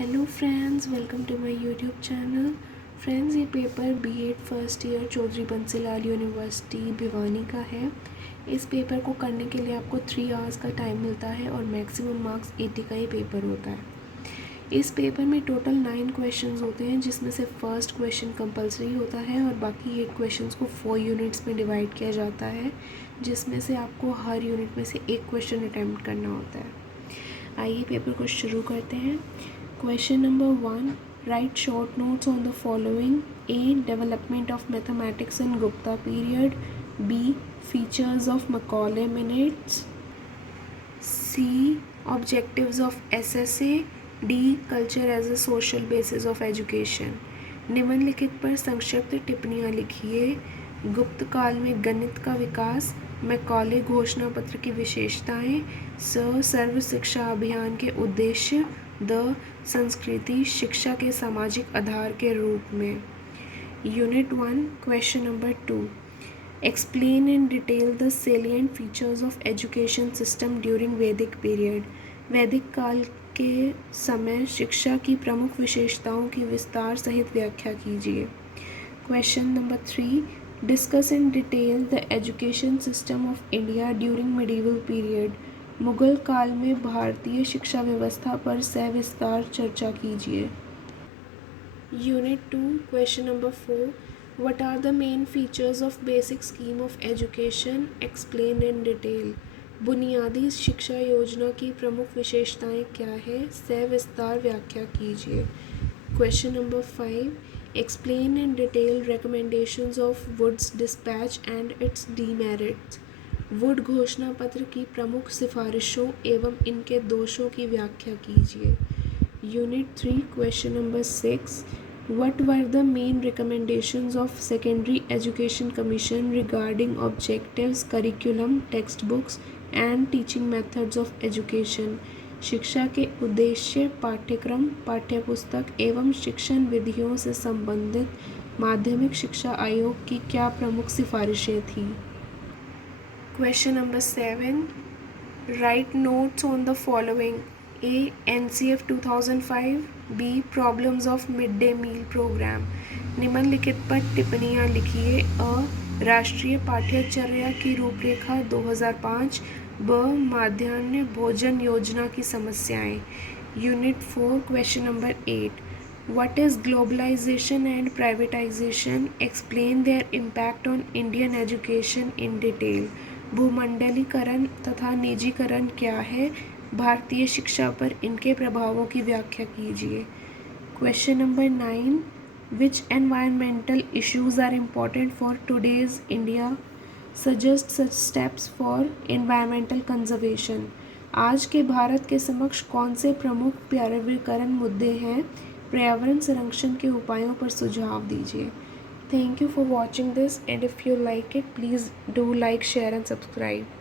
Hello friends, welcome to my YouTube channel. Friends, ये paper BEd first year Chaudhary Bansilal university Bhiwani का है। इस paper को करने के लिए आपको 3 आवर्स का टाइम मिलता है और मैक्सिमम मार्क्स 80 का ही पेपर होता है। इस पेपर में टोटल 9 क्वेश्चंस होते हैं, जिसमें से फर्स्ट क्वेश्चन कंपलसरी होता है और बाकी 8 क्वेश्चंस को 4 यूनिट्स में डिवाइड किया जाता है, जिसमें से आपको हर यूनिट में से एक क्वेश्चन अटैम्प्ट करना होता है। आइए पेपर को शुरू करते हैं। Question number 1. Write short notes on the following. A. Development of mathematics in Gupta period. B. Features of Macaulay minutes. C. Objectives of SSA. D. Culture as a social basis of education. निम्नलिखित पर संक्षिप्त टिप्पणियाँ लिखिए। गुप्त काल में गणित का विकास, मैकॉले घोषणा पत्र की विशेषताएं, सर्व शिक्षा अभियान के उद्देश्य, द संस्कृति शिक्षा के सामाजिक आधार के रूप में। Unit 1 question number 2. Explain in detail the salient features of education system during वैदिक पीरियड. वैदिक काल के समय शिक्षा की प्रमुख विशेषताओं की विस्तार सहित व्याख्या कीजिए. Question number 3. Discuss in detail the education system of India during medieval period. Mughal काल में भारतीय शिक्षा व्यवस्था पर सविस्तार चर्चा कीजिए. Unit 2 question number 4. What are the main features of basic scheme of education? Explain in detail. बुनियादी शिक्षा योजना की प्रमुख विशेषताएं क्या है? सविस्तार व्याख्या कीजिए. Question number 5. Explain in detail recommendations of Woods dispatch and its demerits. Wood घोषणा पत्र की प्रमुख सिफारिशों एवं इनके दोषों की व्याख्या कीजिए. Unit 3 question number 6. What were the main recommendations of secondary education commission regarding objectives, curriculum, text books and teaching methods of education. शिक्षा के उद्देश्य, पाठ्यक्रम, पाठ्यपुस्तक एवं शिक्षण विधियों से संबंधित माध्यमिक शिक्षा आयोग की क्या प्रमुख सिफारिशें थीं? Question number 7. Write notes on the following. A. NCF 2005. B. Problems of Midday Meal Program. निम्नलिखित पर टिप्पणियाँ लिखिए. अ. राष्ट्रीय पाठ्यचर्या की रूपरेखा 2005. ब. माध्याह्न भोजन योजना की समस्याएं. Unit 4 question number 8. What is globalization and privatization? Explain their impact on Indian education in detail. भूमंडलीकरण तथा निजीकरण क्या है? भारतीय शिक्षा पर इनके प्रभावों की व्याख्या कीजिए. Question number 9. Which environmental issues are important for today's India? Suggest such steps for environmental conservation. आज के भारत के समक्ष कौन से प्रमुख पर्यावरणीय मुद्दे हैं? पर्यावरण संरक्षण के उपायों पर सुझाव दीजिए. Thank you for watching this, and if you like it, please do like, share and subscribe.